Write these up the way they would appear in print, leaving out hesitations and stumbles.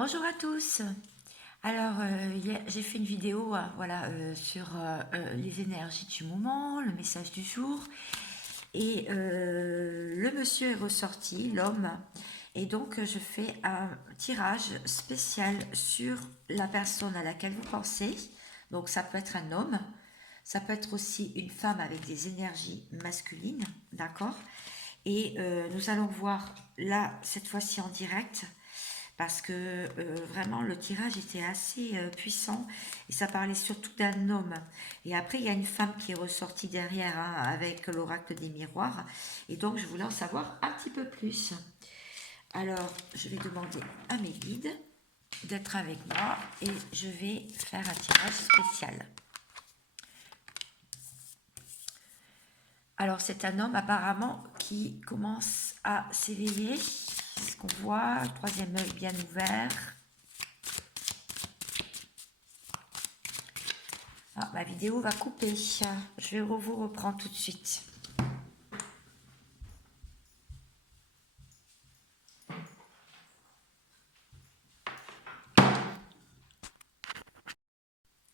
Bonjour à tous. Alors, j'ai fait une vidéo voilà, sur les énergies du moment, le message du jour. Et le monsieur est ressorti, l'homme. Et donc, je fais un tirage spécial sur la personne à laquelle vous pensez. Donc, ça peut être un homme. Ça peut être aussi une femme avec des énergies masculines. D'accord? Et nous allons voir là, cette fois-ci en direct parce que vraiment le tirage était assez puissant et ça parlait surtout d'un homme. Et après, il y a une femme qui est ressortie derrière avec l'oracle des miroirs. Et donc, je voulais en savoir un petit peu plus. Alors, je vais demander à mes guides d'être avec moi et je vais faire un tirage spécial. Alors, c'est un homme apparemment qui commence à s'éveiller. Ce qu'on voit, troisième œil bien ouvert. Ah, ma vidéo va couper. Je vais vous reprendre tout de suite.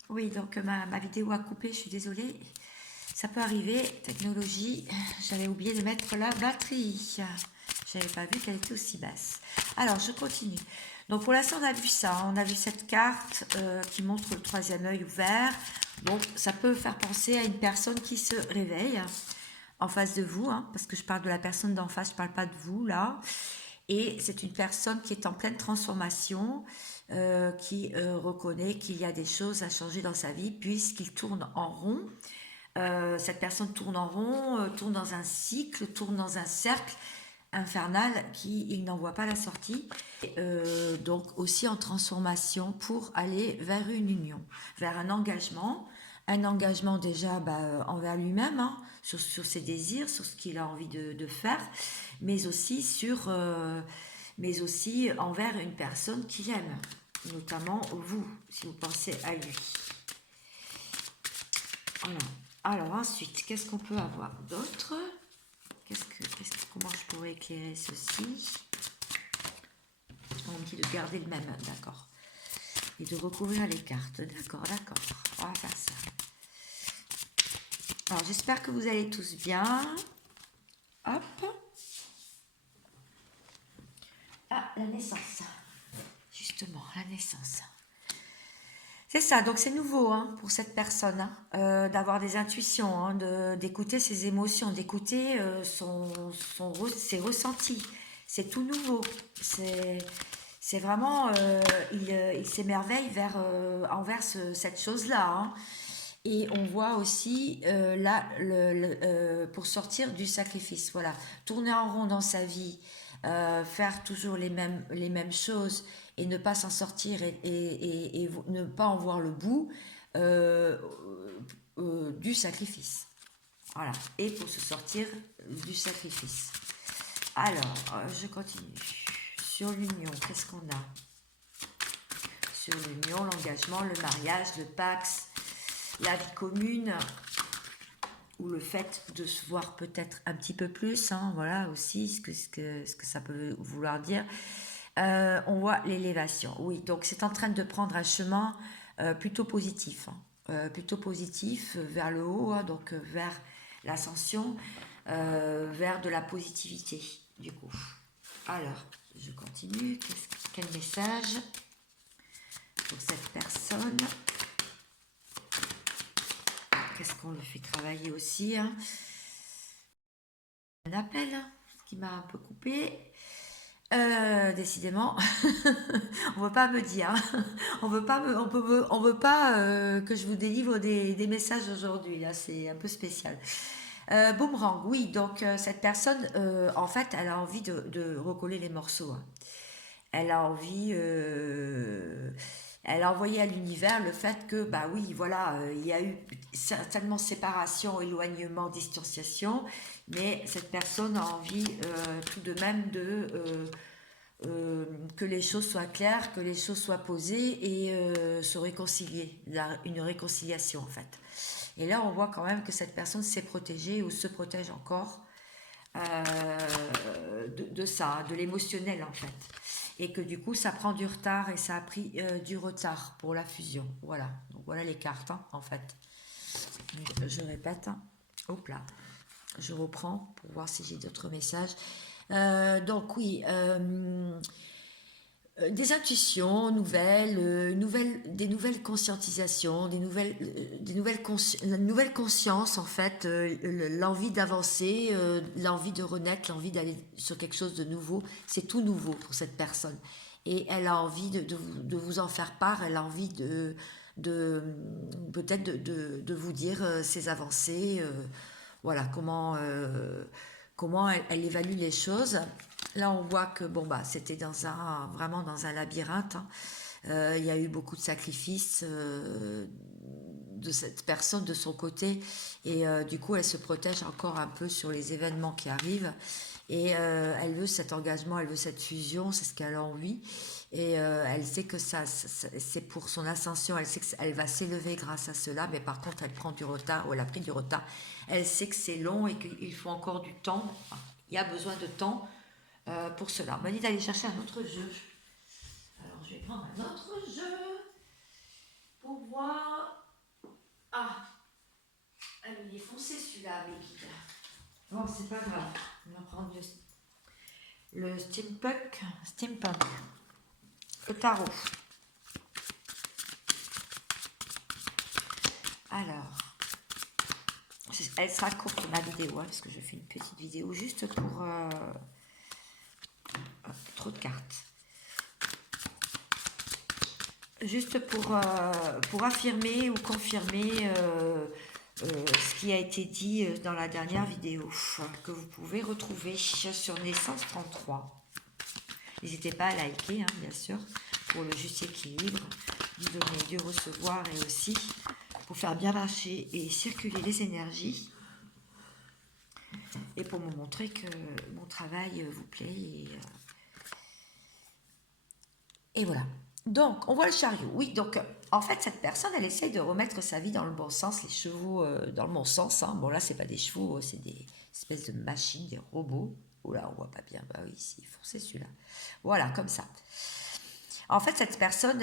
Oui, donc ma vidéo a coupé, je suis désolée. Ça peut arriver, technologie. J'avais oublié de mettre la batterie. Je n'avais pas vu qu'elle était aussi basse. Alors, je continue. Donc, pour l'instant, on a vu ça. On a vu cette carte qui montre le troisième œil ouvert. Donc, ça peut faire penser à une personne qui se réveille en face de vous, parce que je parle de la personne d'en face, je ne parle pas de vous, là. Et c'est une personne qui est en pleine transformation, qui reconnaît qu'il y a des choses à changer dans sa vie puisqu'il tourne en rond. Cette personne tourne en rond, tourne dans un cycle, tourne dans un cercle infernal qui il n'en voit pas la sortie. Donc aussi en transformation pour aller vers une union, vers un engagement. Un engagement déjà envers lui-même, sur ses désirs, sur ce qu'il a envie de faire, mais aussi envers une personne qu'il aime, notamment vous, si vous pensez à lui. Voilà. Alors ensuite, qu'est-ce qu'on peut avoir d'autre? Comment je pourrais éclairer ceci? On me dit de garder le même, d'accord. Et de recouvrir les cartes, d'accord. On va faire ça. Alors j'espère que vous allez tous bien. Hop. Ah, la naissance. Justement, la naissance. C'est ça, donc c'est nouveau pour cette personne, d'avoir des intuitions, d'écouter ses émotions, d'écouter ses ressentis. C'est tout nouveau. C'est vraiment, il s'émerveille envers cette chose-là. Et on voit aussi là, pour sortir du sacrifice, voilà, tourner en rond dans sa vie, faire toujours les mêmes choses et ne pas s'en sortir et ne pas en voir le bout euh, du sacrifice. Voilà, et pour se sortir du sacrifice. Alors, je continue. Sur l'union, qu'est-ce qu'on a? Sur l'union, l'engagement, le mariage, le pax, la vie commune, ou le fait de se voir peut-être un petit peu plus, voilà aussi ce que ça peut vouloir dire. On voit l'élévation, oui, donc c'est en train de prendre un chemin plutôt positif, plutôt positif vers le haut, donc vers l'ascension, vers de la positivité, du coup. Alors, je continue. Quel message pour cette personne? Qu'est-ce qu'on le fait travailler aussi, Un appel, ce qui m'a un peu coupé. Décidément, on veut pas me dire, on veut pas, on veut pas que je vous délivre des messages aujourd'hui. Là, c'est un peu spécial. Boomerang, oui. Donc cette personne, en fait, elle a envie de recoller les morceaux. Elle a envie, elle a envoyé à l'univers le fait que, bah oui, voilà, il y a eu certainement séparation, éloignement, distanciation, mais cette personne a envie tout de même que les choses soient claires, que les choses soient posées et se réconcilier, une réconciliation en fait. Et là, on voit quand même que cette personne s'est protégée ou se protège encore de ça, de l'émotionnel en fait. et que du coup ça prend du retard et ça a pris du retard pour la fusion. Voilà, donc voilà les cartes hein, en fait. Je répète, hein. Hop là, je reprends pour voir si j'ai d'autres messages. Donc oui, des intuitions nouvelles, des nouvelles conscientisations, une nouvelle conscience en fait, l'envie d'avancer, l'envie de renaître, l'envie d'aller sur quelque chose de nouveau. C'est tout nouveau pour cette personne. Et elle a envie de vous en faire part, elle a envie de peut-être de vous dire ses avancées, voilà, comment elle évalue les choses. Là, on voit que bon bah c'était vraiment dans un labyrinthe, hein. Il y a eu beaucoup de sacrifices de cette personne de son côté et du coup elle se protège encore un peu sur les événements qui arrivent et elle veut cet engagement, elle veut cette fusion, c'est ce qu'elle a envie et elle sait que c'est pour son ascension, elle sait qu'elle va s'élever grâce à cela, mais par contre elle prend du retard ou elle a pris du retard, elle sait que c'est long et qu'il faut encore du temps, enfin, il y a besoin de temps pour cela. On m'a dit d'aller chercher un autre jeu. Alors je vais prendre un autre jeu pour voir. Ah, il est foncé celui-là, mais bon, c'est pas grave. On va prendre le steampunk. Le tarot. Alors, elle sera courte ma vidéo, hein, parce que je fais une petite vidéo juste pour trop de cartes. Juste pour affirmer ou confirmer ce qui a été dit dans la dernière vidéo que vous pouvez retrouver sur Naissance 33. N'hésitez pas à liker, hein, bien sûr, pour le juste équilibre, du donner, du recevoir et aussi pour faire bien marcher et circuler les énergies et pour me montrer que mon travail vous plaît et voilà. Donc, on voit le chariot. Oui, donc, en fait, cette personne, elle essaye de remettre sa vie dans le bon sens, les chevaux dans le bon sens. Hein. Bon, là, c'est pas des chevaux, c'est des espèces de machines, des robots. Oula, on voit pas bien. Bah oui, c'est foncé celui-là. Voilà, comme ça. En fait, cette personne,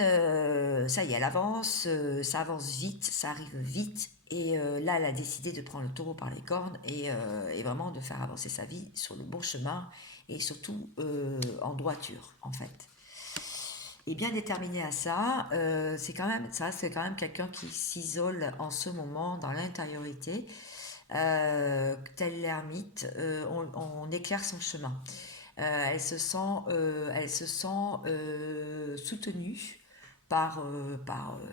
ça y est, elle avance, ça avance vite, ça arrive vite. Et là, elle a décidé de prendre le taureau par les cornes et vraiment de faire avancer sa vie sur le bon chemin et surtout en droiture, en fait. Et bien déterminé à ça, c'est quand même quelqu'un qui s'isole en ce moment dans l'intériorité, tel l'ermite, on éclaire son chemin. Elle se sent soutenue par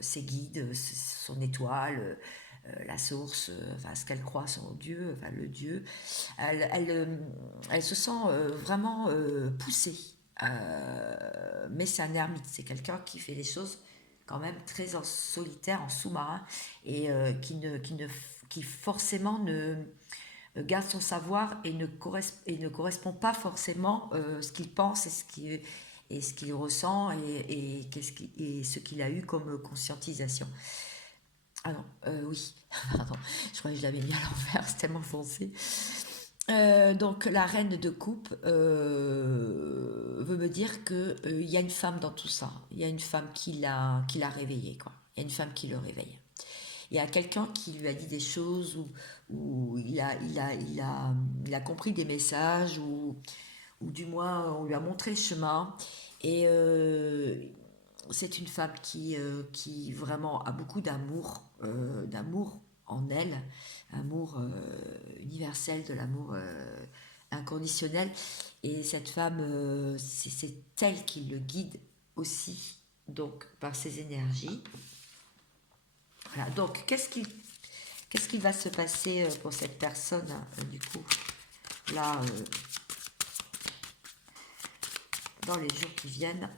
ses guides, son étoile, la source, enfin ce qu'elle croit son Dieu, enfin le Dieu. Elle se sent vraiment poussée. Mais c'est un ermite, c'est quelqu'un qui fait les choses quand même très en solitaire, en sous-marin, et qui forcément ne garde son savoir et ne correspond pas forcément ce qu'il pense et ce qu'il ressent et ce qu'il a eu comme conscientisation. Ah non, oui, pardon, je croyais que je l'avais mis à l'envers, c'est tellement foncé. Donc la reine de coupe veut me dire que il y a une femme dans tout ça. Il y a une femme qui l'a réveillé, quoi. Il y a une femme qui le réveille. Il y a quelqu'un qui lui a dit des choses où il a compris des messages ou du moins on lui a montré le chemin. Et c'est une femme qui vraiment a beaucoup d'amour en elle, amour universel, de l'amour inconditionnel. Et cette femme, c'est elle qui le guide aussi, donc par ses énergies. Voilà, donc qu'est-ce qui va se passer pour cette personne, du coup, là, dans les jours qui viennent?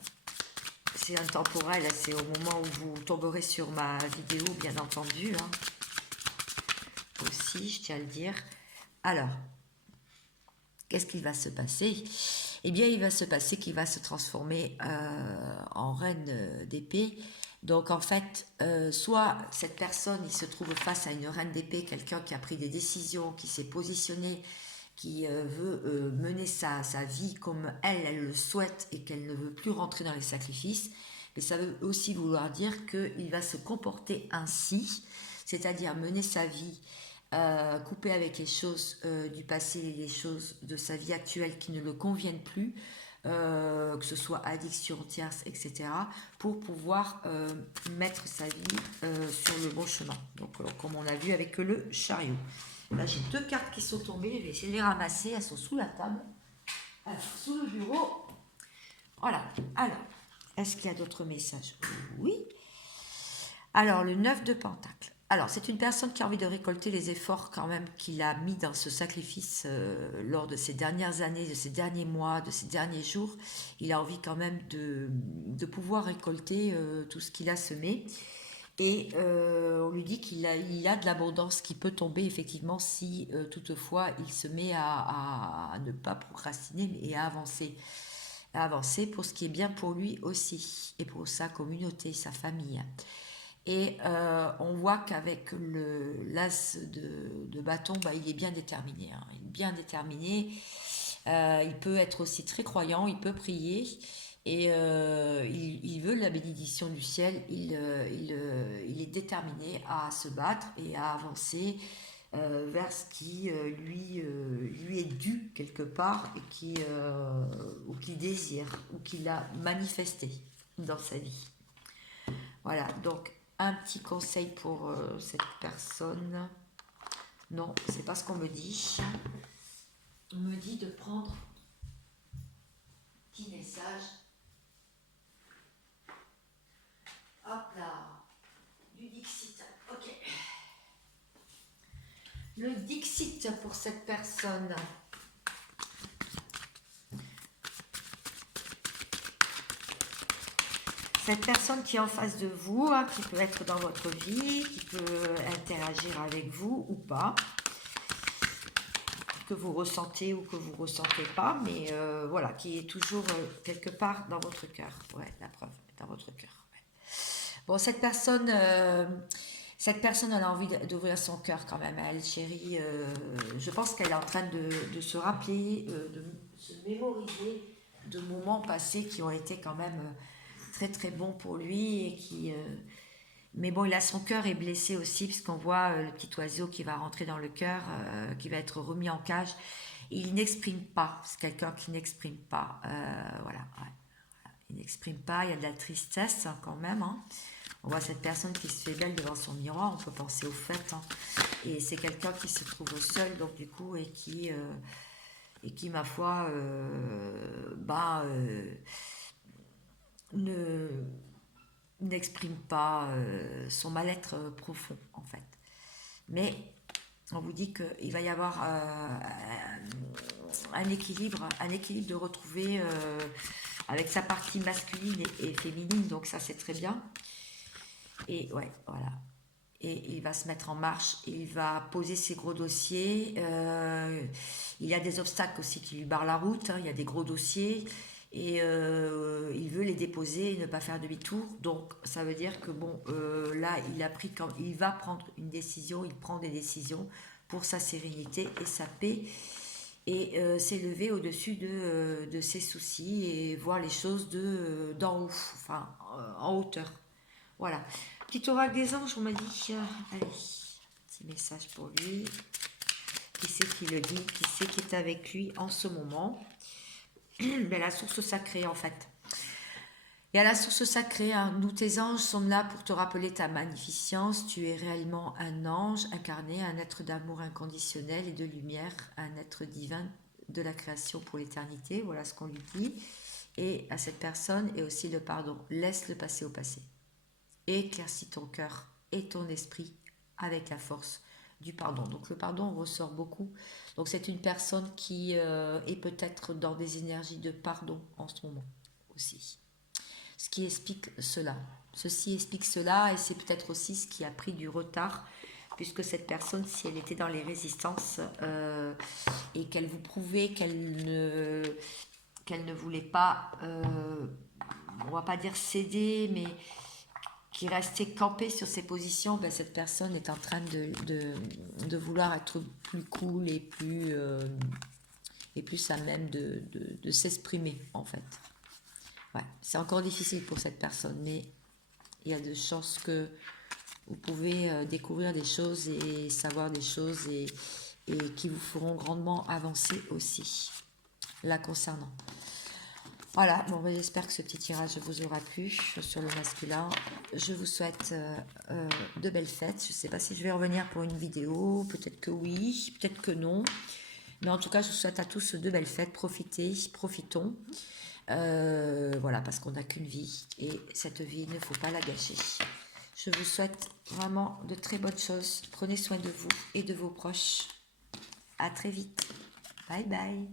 C'est intemporel, c'est au moment où vous tomberez sur ma vidéo, bien entendu, hein. Aussi, je tiens à le dire. Alors, qu'est-ce qui va se passer? Eh bien, il va se passer qu'il va se transformer en reine d'épée. Donc, en fait, soit cette personne, il se trouve face à une reine d'épée, quelqu'un qui a pris des décisions, qui s'est positionné, qui veut mener sa vie comme elle le souhaite et qu'elle ne veut plus rentrer dans les sacrifices. Et ça veut aussi vouloir dire qu'il va se comporter ainsi, c'est-à-dire mener sa vie couper avec les choses du passé et les choses de sa vie actuelle qui ne le conviennent plus, que ce soit addiction, tierce, etc., pour pouvoir mettre sa vie sur le bon chemin. Donc, comme on a vu avec le chariot. Là, j'ai 2 cartes qui sont tombées, je vais essayer de les ramasser, elles sont sous la table, alors, sous le bureau. Voilà, alors, est-ce qu'il y a d'autres messages? Oui. Alors, le 9 de Pentacle. Alors, c'est une personne qui a envie de récolter les efforts quand même qu'il a mis dans ce sacrifice lors de ces dernières années, de ces derniers mois, de ces derniers jours. Il a envie quand même de pouvoir récolter tout ce qu'il a semé. Et on lui dit qu'il a de l'abondance qui peut tomber effectivement si toutefois il se met à ne pas procrastiner et à avancer pour ce qui est bien pour lui aussi et pour sa communauté, sa famille. Et on voit qu'avec l'as de bâton, bah, il est bien déterminé. Hein. Il est bien déterminé. Il peut être aussi très croyant, il peut prier. Et il veut la bénédiction du ciel. Il est déterminé à se battre et à avancer vers ce qui lui est dû quelque part et ou qu'il désire ou qu'il a manifesté dans sa vie. Voilà, donc un petit conseil pour cette personne. Non, c'est pas ce qu'on me dit. On me dit de prendre un petit message. Hop là, du Dixit. Ok. Le Dixit pour cette personne. Cette personne qui est en face de vous, hein, qui peut être dans votre vie, qui peut interagir avec vous ou pas, que vous ressentez ou que vous ne ressentez pas, mais voilà, qui est toujours quelque part dans votre cœur. Ouais, la preuve, dans votre cœur. Ouais. Bon, cette personne, elle a envie d'ouvrir son cœur quand même, elle, chérie. Je pense qu'elle est en train de se rappeler, de se mémoriser de moments passés qui ont été quand même très très bons pour lui et qui... mais bon, son cœur est blessé aussi, puisqu'on voit le petit oiseau qui va rentrer dans le cœur, qui va être remis en cage. Il n'exprime pas, c'est quelqu'un qui n'exprime pas. Voilà, ouais. Il n'exprime pas, il y a de la tristesse hein, quand même. Hein. On voit cette personne qui se fait belle devant son miroir, on peut penser au fait. Hein. Et c'est quelqu'un qui se trouve seul, donc du coup, et qui ma foi, n'exprime pas son mal-être profond en fait. Mais on vous dit qu'il va y avoir un équilibre de retrouver avec sa partie masculine et féminine, donc ça c'est très bien. Et ouais, voilà. Et il va se mettre en marche, il va poser ses gros dossiers. Il y a des obstacles aussi qui lui barrent la route, hein, il y a des gros dossiers. Et il veut les déposer et ne pas faire demi-tour. Donc ça veut dire que bon, là il va prendre une décision, il prend des décisions pour sa sérénité et sa paix et s'élever au-dessus de ses soucis et voir les choses d'en haut, enfin en hauteur. Voilà. Petit oracle des anges, on m'a dit. Allez, petit message pour lui. Qui c'est qui le dit? Qui c'est qui est avec lui en ce moment? Ben, la source sacrée en fait. Et à la source sacrée, hein, nous tes anges sommes là pour te rappeler ta magnificence. Tu es réellement un ange incarné, un être d'amour inconditionnel et de lumière, un être divin de la création pour l'éternité. Voilà ce qu'on lui dit. Et à cette personne, et aussi le pardon. Laisse le passé au passé. Éclaircis ton cœur et ton esprit avec la force du pardon. Donc le pardon ressort beaucoup. Donc c'est une personne qui est peut-être dans des énergies de pardon en ce moment aussi. Ce qui explique cela. Ceci explique cela et c'est peut-être aussi ce qui a pris du retard puisque cette personne, si elle était dans les résistances et qu'elle vous prouvait qu'elle ne voulait pas, on va pas dire céder, mais qui restait campé sur ses positions, ben cette personne est en train de vouloir être plus cool et plus et plus à même de s'exprimer en fait. Ouais, c'est encore difficile pour cette personne, mais il y a de chances que vous pouvez découvrir des choses et savoir des choses et qui vous feront grandement avancer aussi, là concernant. Voilà, bon, j'espère que ce petit tirage vous aura plu sur le masculin. Je vous souhaite de belles fêtes. Je ne sais pas si je vais revenir pour une vidéo, peut-être que oui, peut-être que non. Mais en tout cas, je vous souhaite à tous de belles fêtes. Profitez, profitons. Voilà, parce qu'on n'a qu'une vie et cette vie, il ne faut pas la gâcher. Je vous souhaite vraiment de très bonnes choses. Prenez soin de vous et de vos proches. À très vite. Bye bye.